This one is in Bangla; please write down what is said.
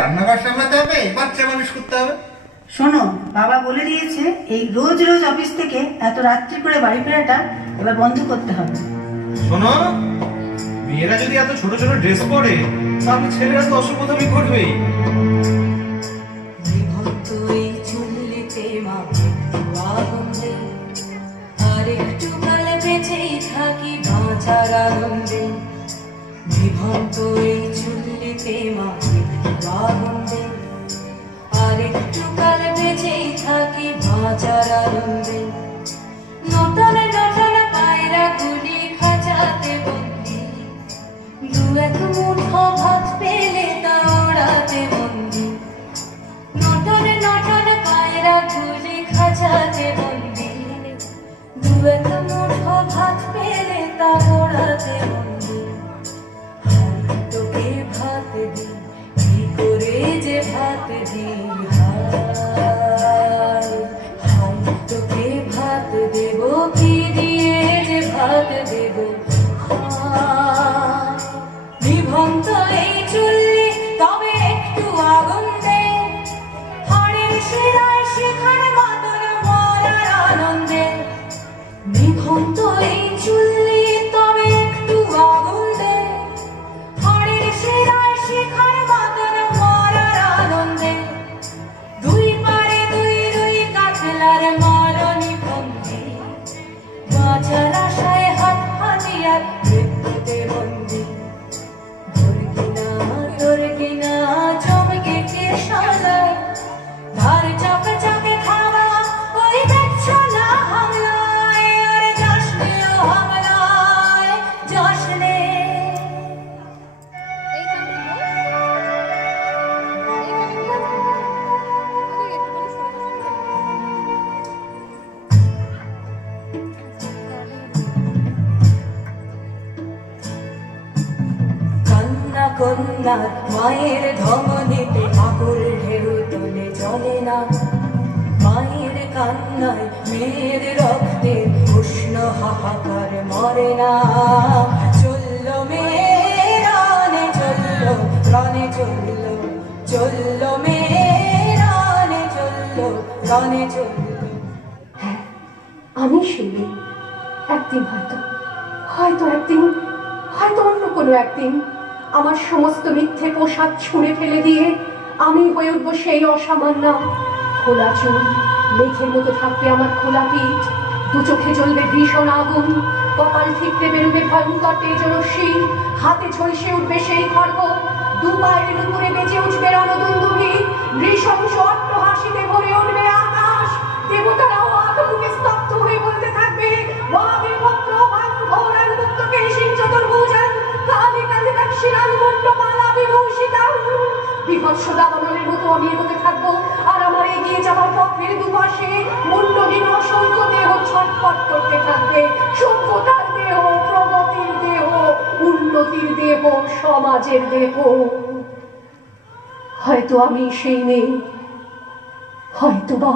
রান্নাঘর সামলাতে হবে, বাচ্চা মানুষ করতে হবে। শোনো, বাবা বলে দিয়েছে এই রোজ রোজ অফিস থেকে এত রাত্রি করে বাড়ি ফেরাটা এবার বন্ধ করতে হবে। শোনো, মেয়েরা যদি এত ছোট ছোট ড্রেস পরে তাহলে ছেলেরা তো অসভ্যতামি করবেই। আরেকটু কাল বেঁচেই থাকি বাঁচার আনন্দে, বিভক্ত এই চুল্লিতে মাকে আনন্দে, আরেকটু কাল বেঁচেই থাকি বাঁচার আনন্দে। নটনে নটনে পায়রা গুলি খাঁচাতে বন্দি, দু এক মুঠো ভাত পেলে তা ওড়াতে বন্দি। নটনে নটনে পায়রা গুলি খাঁচাতে বন্দি, দু এক মুঠো ভাত পেলে তা ওড়াতে বন্দি। তোকে ভাত দি, কি করে যে ভাত দি, হায় তোকে ভাত দেব, কি দিয়ে যে ভাত দেব। বিভক্ত এই চুল্লি তবে একটু আগুন দে, হাড়ের শিরায় শিখার মাদল মরার আনন্দে। বিভক্ত এই চুল্লি তবে একটু আগুন দে, হাড়ের শিরায় শিখার মাদল মরার আনন্দে। দুই পারে দুই দুই কাতলার মারণী বন্দি, বাঁচার আশায় হাত হাতিয়ার মৃত্যুতে বন্দি। তোর কিনা চমকে শালায় ধার চাপে চাপে খাওয়া ওই দেখছো না হামলায়, আরে যাসনে ও হামলায় যাসনে। কান্না কন্যা মায়ের ধমনীতে আকুল ঢেউ তোলে চলে না, মায়ের কান্নায় মেয়ের রক্তে উষ্ণ হাহাকার মরে না। চলল মেয়েরানে চলল প্রাণে চলল, চলল মেয়েরানে চলল প্রাণে চলল। হ্যাঁ, আমি সেই মেয়ে। একদিন হয়তো একদিন, হয়তো অন্য কোনো একদিন আমার সমস্ত মিথ্যে পোশাক ছুঁড়ে ফেলে দিয়ে আমি হয়ে উঠবো সেই অসামান্য। খোলা চুল, মেঘের মতো থাকবে আমার খোলা পিঠ, দু চোখে জ্বলবে ভীষণ আগুন, কপাল ঠিকতে বেরোবে ভয়ঙ্কর তেজরশ্মি, হাতে ঝলসে উঠবে সেই খড়গ, দু পায়ের উপরে বেজে উঠবে রণদুন্দুভি, নৃশংস অট্টহাসিতে ভরে উঠবে আকাশ। দেবতারাও আতঙ্কে স্তব্ধ হয়ে বলতে থাকবে, বিভৎস দাবানলের মতো আমি এগোতে থাকবো, আর আমার এগিয়ে যাওয়ার পথের দুপাশে মুন্ডহীন অসংখ্য দেহ ছটফট করতে থাকবে। সভ্যতার দেহ, প্রগতির দেহ, উন্নতির দেহ, সমাজের দেহ। হয়তো আমি সেই মেয়ে, হয়তোবা।